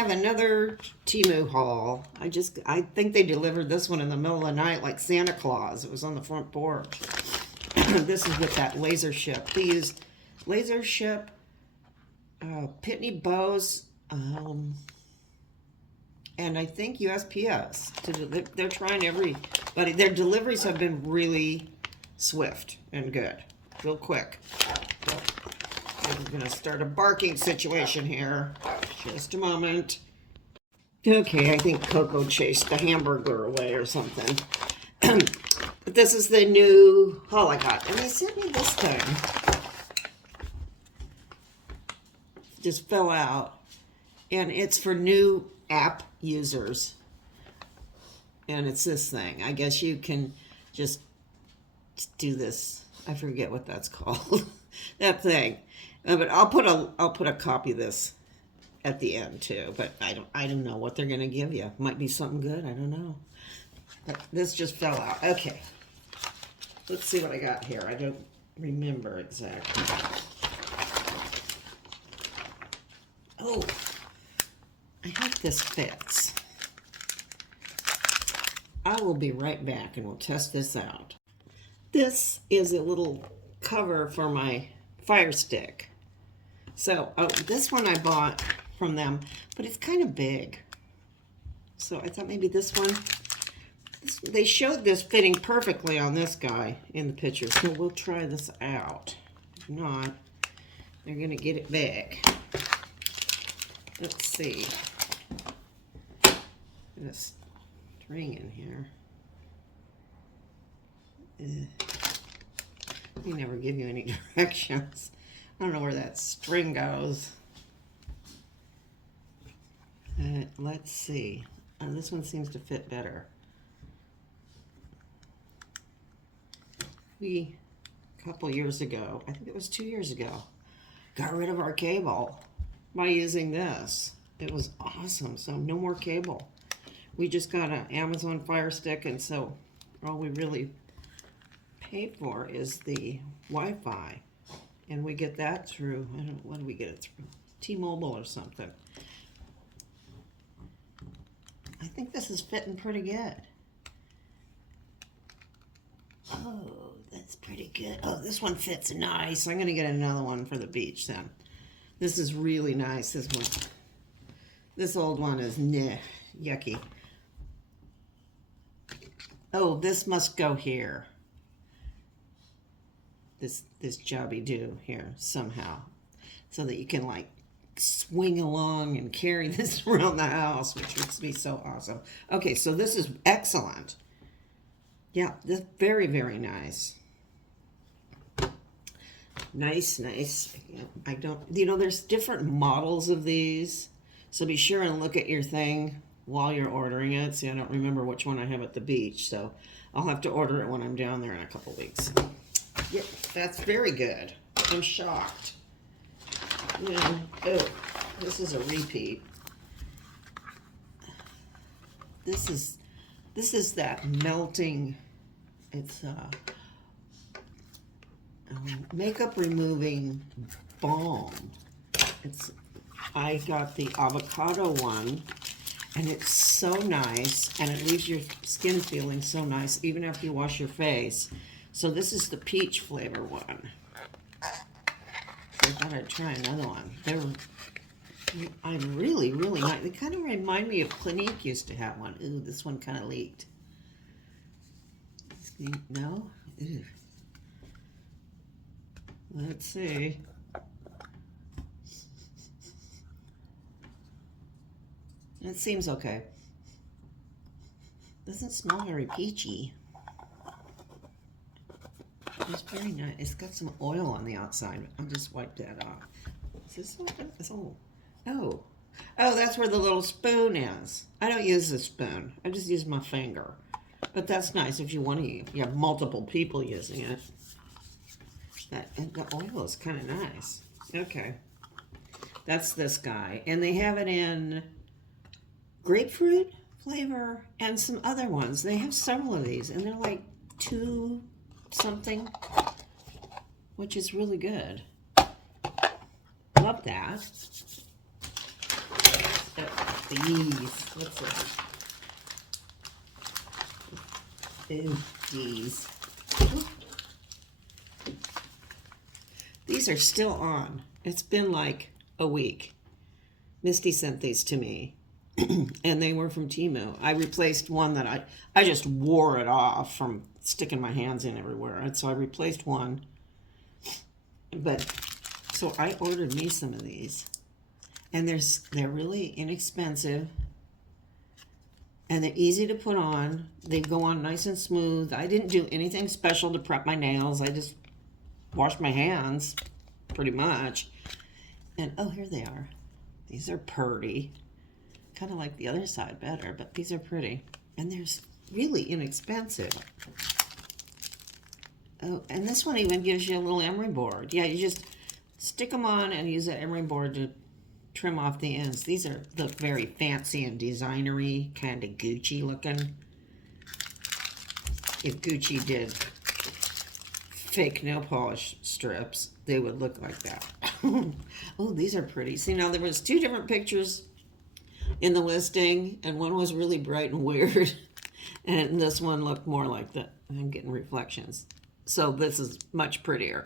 have another Temu haul. I think they delivered this one in the middle of the night like Santa Claus. It was on the front porch. This is with that laser ship. They use laser ship, Pitney Bowes, and I think USPS. They're trying everybody. Their deliveries have been really swift and good, real quick. I'm going to start a barking situation here. Just a moment. Okay, I think Coco chased the hamburger away or something. But this is the new haul I got. And they sent me this thing. Just fell out. And it's for new app users. And it's this thing. I guess you can just do this. I forget what that's called. That thing. But I'll put a copy of this at the end too. But I don't know what they're gonna give you. Might be something good. I don't know. But this just fell out. Okay. Let's see what I got here. I don't remember exactly. Oh, I hope this fits. I will be right back and we'll test this out. This is a little cover for my Fire Stick. So, this one I bought from them, but it's kind of big. So I thought maybe this one. They showed this fitting perfectly on this guy in the picture, so we'll try this out. If not, they're going to get it big. Let's see. There's a string in here. They never give you any directions. I don't know where that string goes. Let's see. This one seems to fit better. We, a couple years ago, I think it was 2 years ago, got rid of our cable by using this. It was awesome. So no more cable. We just got an Amazon Fire Stick, and so all we really paid for is the Wi-Fi. And we get that through, I don't know, what do we get it through? T-Mobile or something. I think this is fitting pretty good. Oh, that's pretty good. Oh, this one fits nice. I'm going to get another one for the beach then. This is really nice, this one. This old one is yucky. Oh, this must go here. This jobby do here somehow. So that you can like swing along and carry this around the house, which would be so awesome. Okay, so this is excellent. Yeah, this very, very nice. Nice. I don't, there's different models of these. So be sure and look at your thing while you're ordering it. See, I don't remember which one I have at the beach, so I'll have to order it when I'm down there in a couple weeks. Yep, that's very good. I'm shocked. Oh, this is a repeat. This is that melting. It's makeup removing balm. I got the avocado one, and it's so nice, and it leaves your skin feeling so nice even after you wash your face. So this is the peach flavor one. I thought I'd try another one. I'm really, really nice. They kind of remind me of Clinique used to have one. Ooh, this one kind of leaked. No? Ooh. Let's see. It seems okay. Doesn't smell very peachy. It's very nice. It's got some oil on the outside. I'll just wipe that off. Is this open? Oh, that's where the little spoon is. I don't use the spoon. I just use my finger. But that's nice if you want to. You have multiple people using it. The oil is kind of nice. Okay. That's this guy. And they have it in grapefruit flavor and some other ones. They have several of these, and they're like $2 something, which is really good. Love that. these. What's this? Ooh, these. These are still on. It's been like a week. Misty sent these to me, and they were from Temu. I replaced one that I just wore it off from sticking my hands in everywhere, and so I replaced one. But so I ordered me some of these, and they're really inexpensive, and they're easy to put on. They go on nice and smooth. I didn't do anything special to prep my nails. I just washed my hands, pretty much. And oh, here they are. These are pretty. Kind of like the other side better, but these are pretty. And they're really inexpensive. Oh, and this one even gives you a little emery board. Yeah, you just stick them on and use that emery board to trim off the ends. These look very fancy and designery, kind of Gucci looking. If Gucci did fake nail polish strips, they would look like that. Oh, these are pretty. See, now there was 2 different pictures in the listing, and one was really bright and weird, and this one looked more like that. I'm getting reflections. So this is much prettier.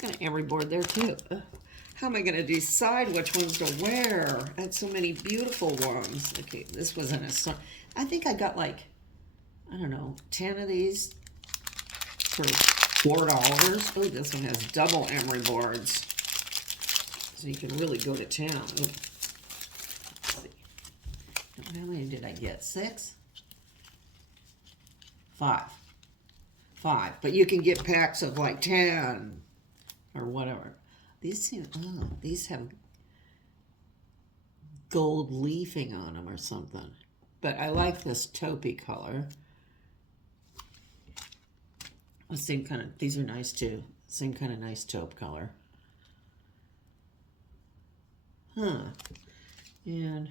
Got an emery board there too. How am I going to decide which ones to wear? I had so many beautiful ones. Okay, this was in a... I think I got like, I don't know, 10 of these for $4. Oh, this one has double emery boards. So you can really go to town. Oh. Let's see. How many did I get? 6? 5. 5. But you can get packs of like 10 or whatever. These seem, oh, these have gold leafing on them or something. But I like this taupey color. The same kind of, these are nice too. Same kind of nice taupe color. Huh. And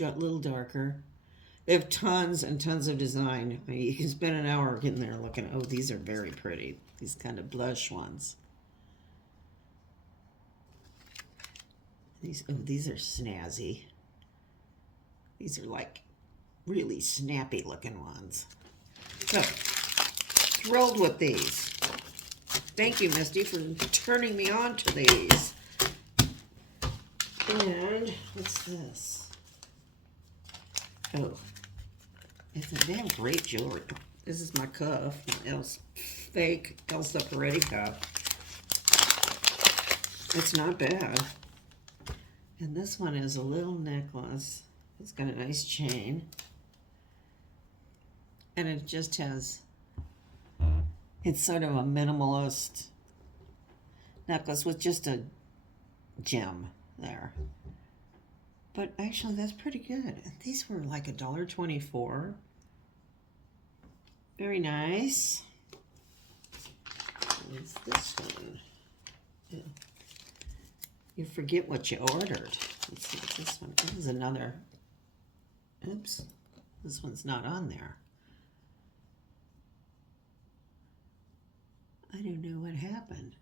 a little darker. They have tons and tons of design. I mean, you can spend an hour getting there looking. Oh, these are very pretty. These kind of blush ones. These are snazzy. These are like really snappy looking ones. So, thrilled with these. Thank you, Misty, for turning me on to these. And what's this? Oh, they have great jewelry. This is my cuff, my fake Elsa Peretti cuff. It's not bad. And this one is a little necklace. It's got a nice chain. And it just has, it's sort of a minimalist necklace with just a gem there. But actually, that's pretty good. These were like $1.24. Very nice. What's this one? Yeah. You forget what you ordered. Let's see what this one. This is another. Oops. This one's not on there. I don't know what happened.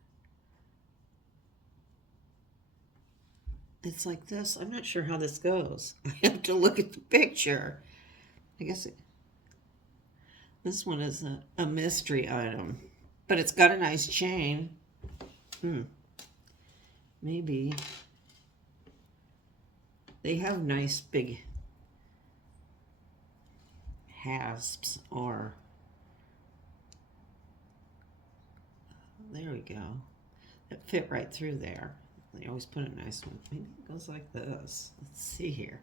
It's like this. I'm not sure how this goes. I have to look at the picture. I guess this one is a mystery item. But it's got a nice chain. Maybe. They have nice big hasps or... There we go. It fit right through there. They always put a nice one. Maybe it goes like this. Let's see here.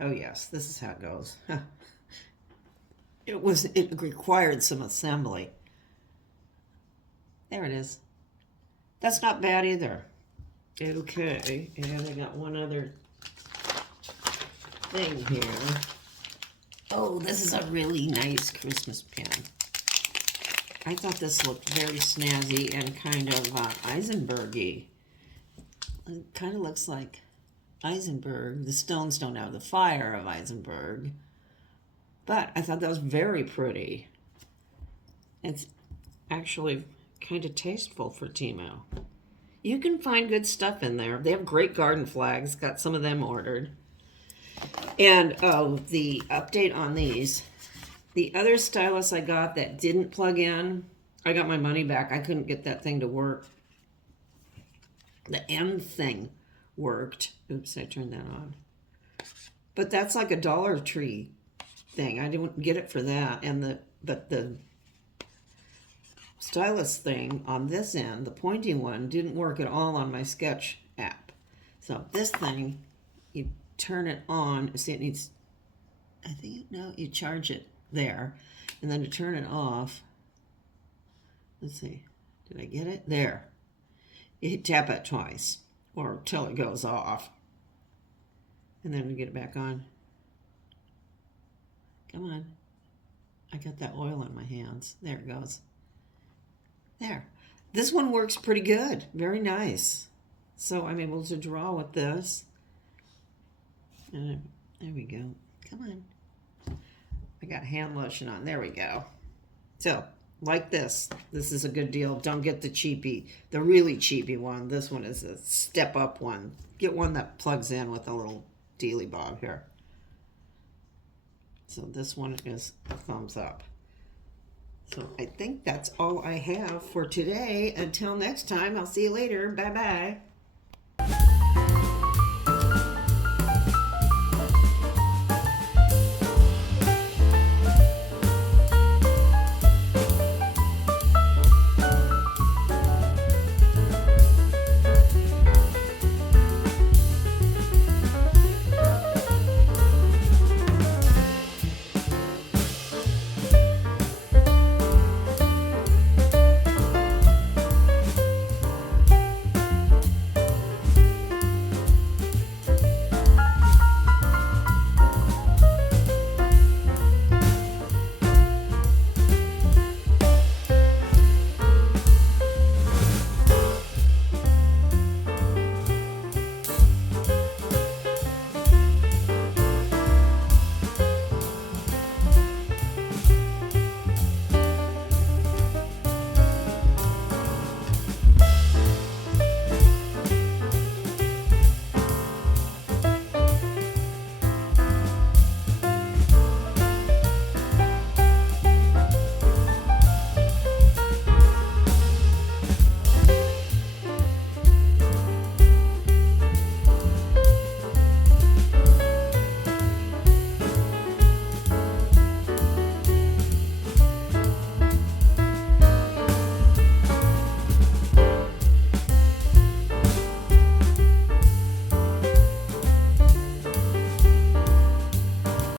Oh yes, this is how it goes. It required some assembly. There it is. That's not bad either. Okay, and I got one other thing here. Oh, this is a really nice Christmas pin. I thought this looked very snazzy and kind of Eisenberg-y. It kind of looks like Eisenberg. The stones don't have the fire of Eisenberg. But I thought that was very pretty. It's actually kind of tasteful for Temu. You can find good stuff in there. They have great garden flags. Got some of them ordered. And oh, the update on these. The other stylus I got that didn't plug in, I got my money back. I couldn't get that thing to work. The M thing worked. Oops, I turned that on. But that's like a Dollar Tree thing. I didn't get it for that. And but the stylus thing on this end, the pointy one, didn't work at all on my Sketch app. So this thing, you turn it on. See, it needs, I think, no, you charge it there. And then to turn it off, let's see, did I get it? There. You tap it twice or till it goes off. And then we get it back on. Come on. I got that oil on my hands. There it goes. There. This one works pretty good. Very nice. So I'm able to draw with this. And there we go. Come on. I got hand lotion on. There we go. So, like this. This is a good deal. Don't get the cheapy, the really cheapy one. This one is a step up one. Get one that plugs in with a little dealy bob here. So this one is a thumbs up. So I think that's all I have for today. Until next time, I'll see you later. Bye-bye.